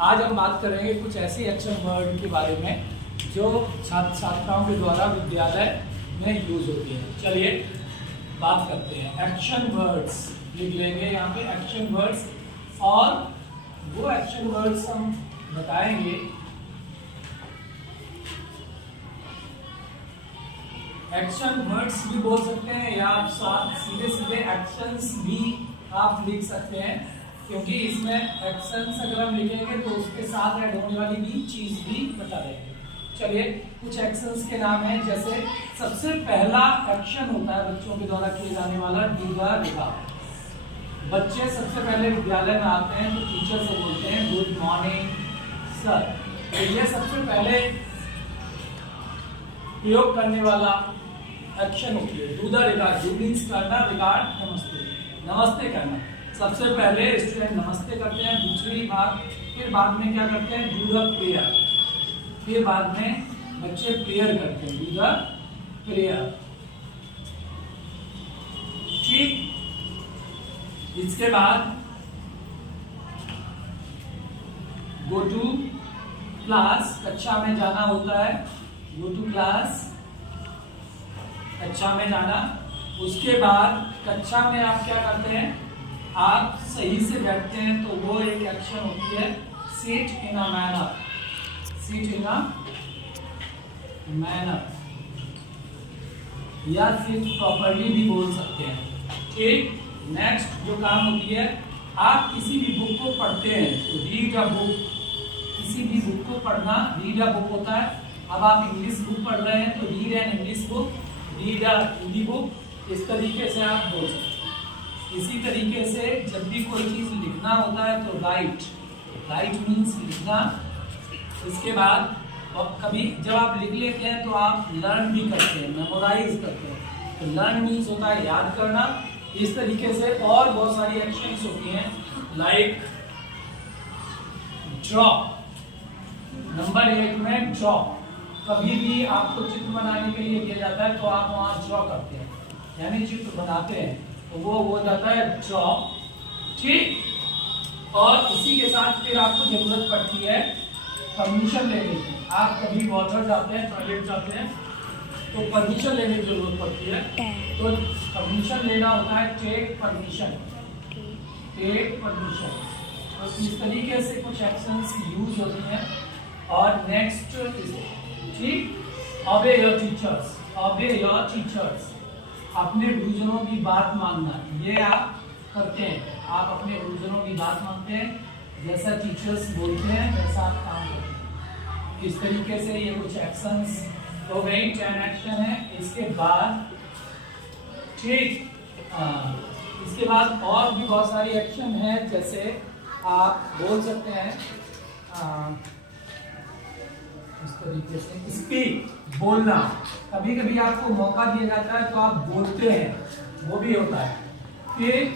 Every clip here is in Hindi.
आज हम बात करेंगे कुछ ऐसे एक्शन वर्ड के बारे में जो छात्र छात्राओं के द्वारा विद्यालय में यूज होती है। चलिए बात करते हैं। एक्शन वर्ड्स लिख लेंगे यहाँ पे, एक्शन वर्ड्स, और वो एक्शन वर्ड्स हम बताएंगे। एक्शन वर्ड्स भी बोल सकते हैं या आप साथ सीधे सीधे एक्शंस भी आप लिख सकते हैं, क्योंकि इसमें एक्शंस अगर हम लिखेंगे तो उसके साथ ऐड होने वाली भी चीज भी बता देंगे। चलिए कुछ एक्शंस के नाम हैं। जैसे सबसे पहला एक्शन होता है बच्चों के द्वारा किए जाने वाला डीगा लिखा। बच्चे सबसे पहले विद्यालय में आते हैं तो टीचर से बोलते हैं गुड मॉर्निंग सर। तो ये सबसे पहले प्रयोग करने वाला एक्शन होती है। Do the regard, do means करना, रिगार्ड नमस्ते, नमस्ते करना। सबसे पहले स्टूडेंट नमस्ते करते हैं, दूसरी बात, फिर बाद में क्या करते हैं डू द प्रेयर, फिर बाद में बच्चे प्रेयर करते हैं, डू द प्रेयर। ठीक, इसके बाद गो टू क्लास, कक्षा में जाना होता है, गो टू क्लास, कक्षा में जाना। उसके बाद कक्षा में आप क्या करते हैं, आप सही से बैठते हैं तो वो एक एक्शन होती है seat in a manner, seat in a manner, या सीट प्रॉपर्ली भी बोल सकते हैं। ठीक, नेक्स्ट जो काम होती है, आप किसी भी बुक को पढ़ते हैं तो रीड अ बुक, किसी भी बुक को पढ़ना रीड अ बुक होता है। अब आप इंग्लिश बुक पढ़ रहे हैं तो read an English book, read a Hindi book, इस तरीके से आप बोल सकते हैं। इसी तरीके से जब भी कोई चीज लिखना होता है तो राइट, राइट मीन्स लिखना। इसके बाद कभी जब आप लिख लेते हैं तो आप लर्न भी करते हैं, मेमोराइज करते हैं, तो लर्न मीन्स होता है याद करना। इस तरीके से और बहुत सारी एक्शंस होती हैं, लाइक ड्रॉ, नंबर 1 में ड्रॉ। कभी भी आपको चित्र बनाने के लिए दिया जाता है तो आप वहां ड्रॉ करते हैं, यानी चित्र बनाते हैं, तो वो हो जाता है ड्रॉ। ठीक, और इसी के साथ फिर आपको जरूरत पड़ती है परमिशन लेने की। आप कभी वॉटर जाते हैं, टॉयलेट जाते हैं तो परमिशन लेने की जरूरत पड़ती है, तो परमिशन लेना होता है टेक परमिशन, टेक परमिशन। तो इस तरीके से कुछ एक्शंस यूज होती हैं। और नेक्स्ट, ठीक, obey your teachers, obey your teachers, अपने गुरुजनों की बात मानना, ये आप करते हैं, आप अपने गुरुजनों की बात मानते हैं, जैसा टीचर्स बोलते हैं वैसा आप काम करते हैं। इस तरीके से ये कुछ एक्शंस हो गई, 10 एक्शन है। इसके बाद ठीक, इसके बाद और भी बहुत सारी एक्शन है, जैसे आप बोल सकते हैं इस तरीके से स्पीक, बोलना। कभी कभी आपको मौका दिया जाता है तो आप बोलते हैं, वो भी होता है। फिर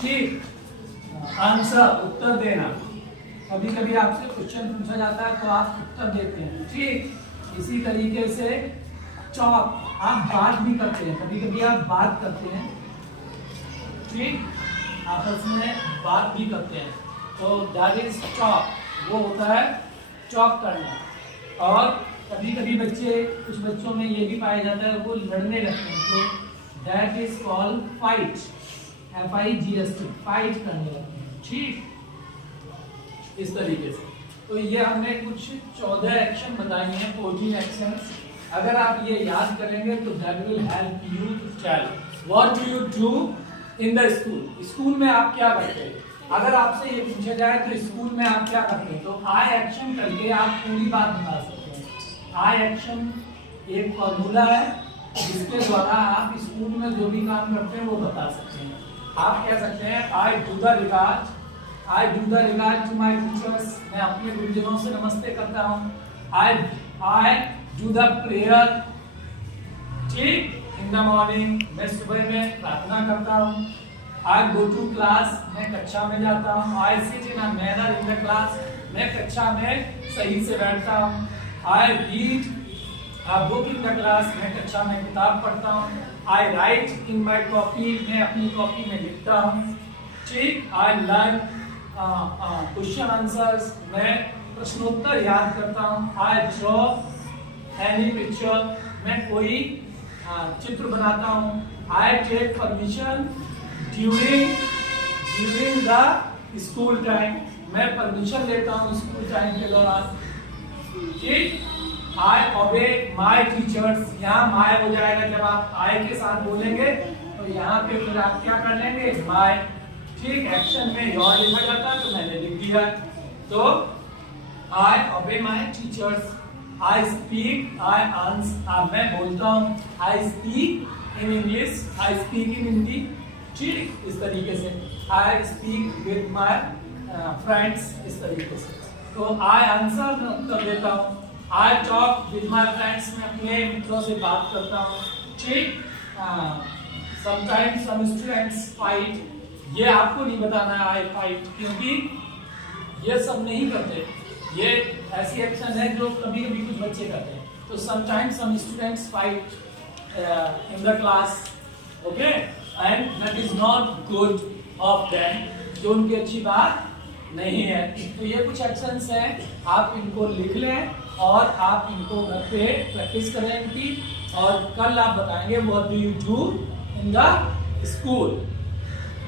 ठीक, आंसर, उत्तर देना। कभी कभी आपसे क्वेश्चन पूछा जाता है तो आप उत्तर देते हैं। ठीक, इसी तरीके से टॉक, आप बात भी करते हैं, कभी कभी आप बात करते हैं। ठीक, आपस में बात भी करते हैं, तो दैट इज टॉक, वो होता है टॉक करना। और कभी कभी बच्चे, कुछ बच्चों में ये भी पाया जाता है वो लड़ने लगते हैं, तो that is called fight, FIGHT, fight करने लगते हैं। ठीक, इस तरीके से। तो ये हमने कुछ 14 एक्शन बताई हैं, 14 एक्शंस। अगर आप ये याद करेंगे तो that will help you to tell what do you do in the school. School में आप क्या करते हैं? अगर आपसे ये पूछा जाए तो स्कूल में आप क्या करते हैं, तो आई एक्शन करके आप पूरी बात बता सकते हैं। आई एक्शन एक फॉर्मूला है जिसके द्वारा आप स्कूल में जो भी काम करते हैं वो बता सकते हैं। आप कह सकते हैं I do the regard, I do the regard to my teachers, मैं अपने गुरुजनों से नमस्ते करता हूँ। आई डू द प्रेयर, ठीक, इन द मॉर्निंग, मैं सुबह में प्रार्थना करता हूँ। आई गो टू क्लास, मैं कक्षा में जाता हूँ। I sit in a manner in the class, मैं कक्षा में सही से बैठता हूँ। I read a book in the class, मैं कक्षा में किताब पढ़ता हूँ। आई राइट इन माई कॉपी, मैं अपनी कॉपी में लिखता हूँ। ठीक, आई लर्न क्वेश्चन आंसर्स, मैं प्रश्नोत्तर याद करता हूँ। आई ड्रॉ एनी पिक्चर, मैं कोई चित्र बनाता हूँ। I take permission during the school time, मैं परमिशन लेता हूँ स्कूल टाइम के दौरान। ठीक, आई ओबे माई टीचर्स, यहाँ माई हो जाएगा जब आप आई के साथ बोलेंगे, तो यहाँ पे फिर आप क्या कर लेंगे, माई। ठीक, एक्शन में योर लिखा जाता है तो मैंने लिख दिया। तो I obey my teachers, I speak, I answer, मैं बोलता हूँ। I speak in English, I speak in Hindi. ठीक, इस तरीके से I speak with my friends, इस तरीके से। तो आई आंसर मैं उत्तर देता हूँ। I talk with my friends, मैं अपने मित्रों से बात करता हूँ। ठीक, समटाइम्स सम स्टूडेंट्स फाइट, ये आपको नहीं बताना है आई फाइट, क्योंकि ये सब नहीं करते, ये ऐसी एक्शन है जो कभी कभी कुछ बच्चे करते हैं। तो sometimes some students fight in the class, okay, and that is not good of them, जो उनकी अच्छी बात नहीं है। तो ये कुछ एक्शंस हैं, आप इनको लिख लें और आप इनको घर पे प्रैक्टिस करें इनकी, और कल आप बताएंगे what do you do in the school.